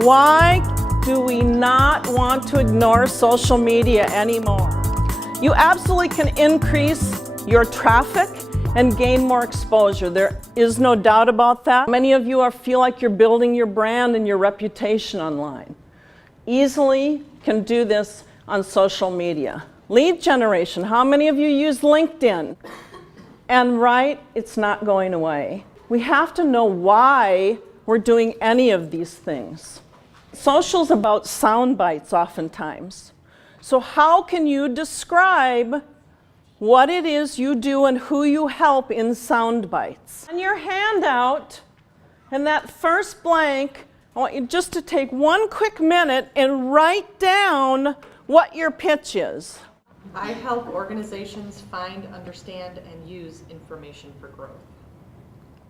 Why do we not want to ignore social media anymore? You absolutely can increase your traffic and gain more exposure. There is no doubt about that. Many of you feel like you're building your brand and your reputation online. Easily can do this on social media. Lead generation, how many of you use LinkedIn? And right, it's not going away. We have to know why we're doing any of these things. Social's about sound bites oftentimes. So how can you describe what it is you do and who you help in sound bites? On your handout, in that first blank, I want you just to take one quick minute and write down what your pitch is. I help organizations find, understand, and use information for growth.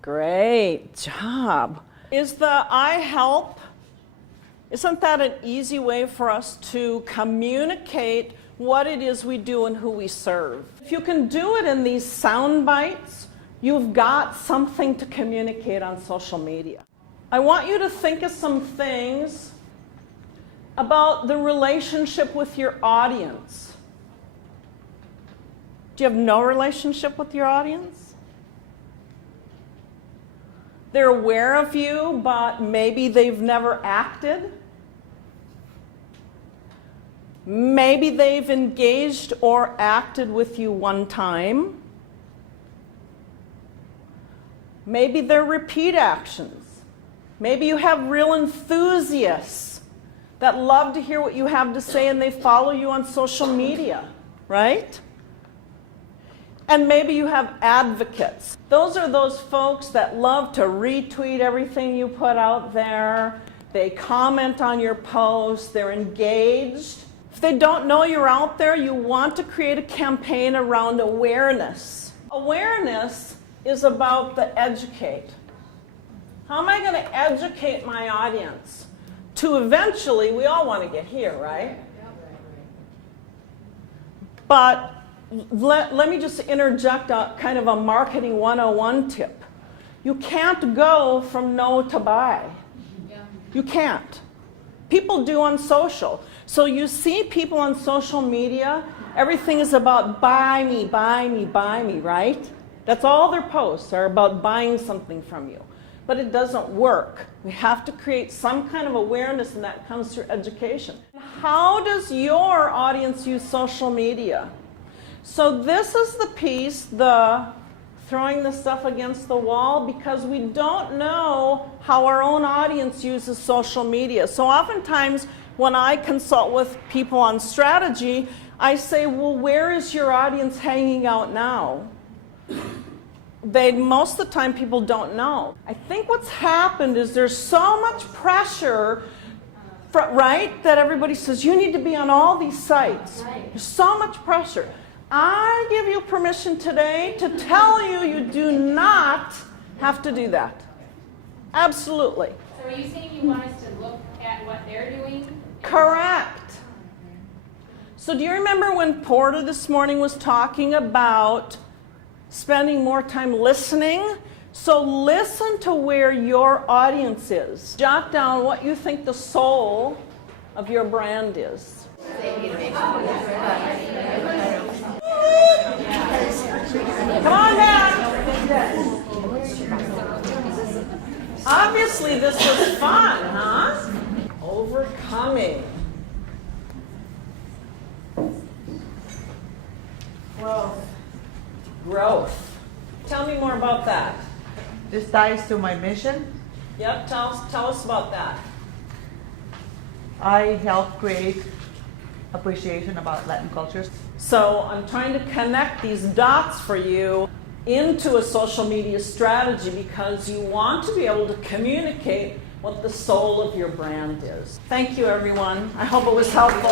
Great job. Is the I help, isn't that an easy way for us to communicate what it is we do and who we serve? If you can do it in these sound bites, you've got something to communicate on social media. I want you to think of some things about the relationship with your audience. Do you have no relationship with your audience? They're aware of you, but maybe they've never acted. Maybe they've engaged or acted with you one time. Maybe they're repeat actions. Maybe you have real enthusiasts that love to hear what you have to say and they follow you on social media, right? And maybe you have advocates. Those are those folks that love to retweet everything you put out there. They comment on your posts. They're engaged. If they don't know you're out there, you want to create a campaign around awareness. Awareness is about the educate. How am I going to educate my audience? To eventually, we all want to get here, right? But let me just interject a kind of a marketing 101 tip. You can't go from no to buy. You can't. People do on social. So you see people on social media, everything is about buy me, buy me, buy me, right? That's all their posts are about buying something from you. But it doesn't work. We have to create some kind of awareness, and that comes through education. How does your audience use social media? So this is the piece, the throwing the stuff against the wall, because we don't know how our own audience uses social media. So oftentimes when I consult with people on strategy, I say, well, where is your audience hanging out now? Most of the time people don't know. I think what's happened is there's so much pressure, right, that everybody says you need to be on all these sites. There's so much pressure. I give you permission today to tell you you do not have to do that. Absolutely. So are you saying you want us to look at what they're doing? Correct. So do you remember when Porter this morning was talking about spending more time listening? So listen to where your audience is. Jot down what you think the soul of your brand is. Come on down. Obviously this was fun, huh? Overcoming. Growth. Tell me more about that. This ties to my mission. Yep, tell us about that. I help create appreciation about Latin cultures. So I'm trying to connect these dots for you into a social media strategy because you want to be able to communicate what the soul of your brand is. Thank you, everyone. I hope it was helpful.